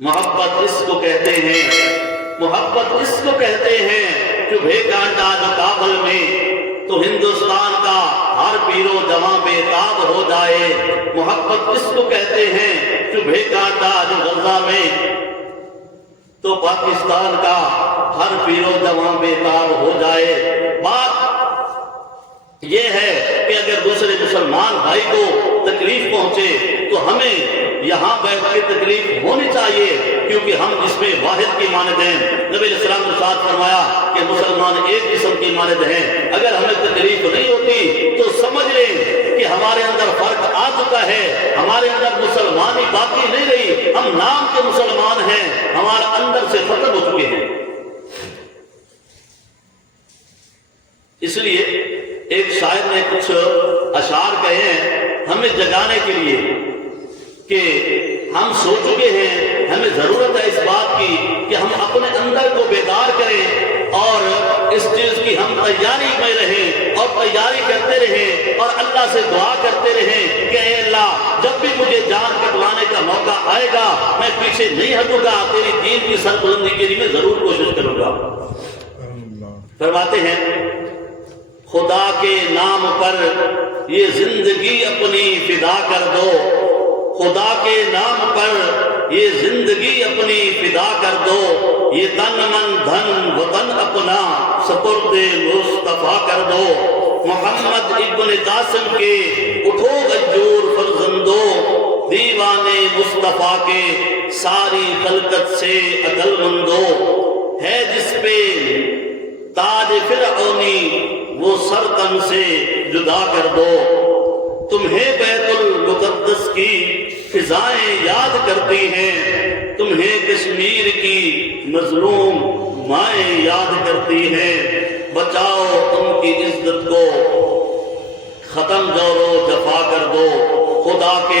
محبت اس کو کہتے ہیں، محبت اس کو کہتے ہیں چبھے کانٹا جو کابل میں تو ہندوستان کا ہر پیرو جوان بے تاب ہو جائے۔ محبت اس کو کہتے ہیں چبھے کانٹا جو غزہ میں تو پاکستان کا ہر پیرو جوان بے تاب ہو جائے۔ بات یہ ہے کہ اگر دوسرے مسلمان بھائی کو تکلیف پہنچے تو ہمیں یہاں بیٹھ کے تکلیف ہونی چاہیے، کیونکہ ہم اس میں واحد کی مانند ہیں۔ نبی علیہ السلام نے ساتھ فرمایا کہ مسلمان ایک قسم کی مانند ہیں۔ اگر ہمیں تکلیف نہیں ہوتی تو سمجھ لیں کہ ہمارے اندر فرق آ چکا ہے، ہمارے اندر مسلمانی باقی نہیں رہی، ہم نام کے مسلمان ہیں، ہمارے اندر سے ختم ہو چکے ہیں۔ اس لیے ایک شاعر نے کچھ اشعار کہے ہیں ہمیں جگانے کے لیے کہ ہم سو چکے ہیں، ہمیں ضرورت ہے اس بات کی کہ ہم اپنے اندر کو بیدار کریں اور اس چیز کی ہم تیاری میں رہیں اور تیاری کرتے رہیں اور اللہ سے دعا کرتے رہیں کہ اے اللہ جب بھی مجھے جان کٹوانے کا موقع آئے گا میں پیچھے نہیں ہٹوں گا، تیری دین کی سربلندی کے لیے میں ضرور کوشش کروں گا۔ فرماتے ہیں خدا کے نام پر یہ زندگی اپنی فدا کر دو، خدا کے نام پر یہ زندگی اپنی فدا کر دو، یہ تن من دھن وطن اپنا سپرد مصطفیٰ کر دو۔ محمد ابن قاسم کے اٹھو غیور فرزندو، دیوانے مصطفیٰ کے ساری خلقت سے عقل مندو، ہے جس پہ تاج فرعونی وہ سر تن سے جدا کر دو، تمہیں بیت المقدس کی فضائیں یاد کرتی ہیں، تمہیں کشمیر کی مظلوم مائیں یاد کرتی ہیں، بچاؤ ان کی عزت کو، ختم جور و جفا کر دو، خدا کے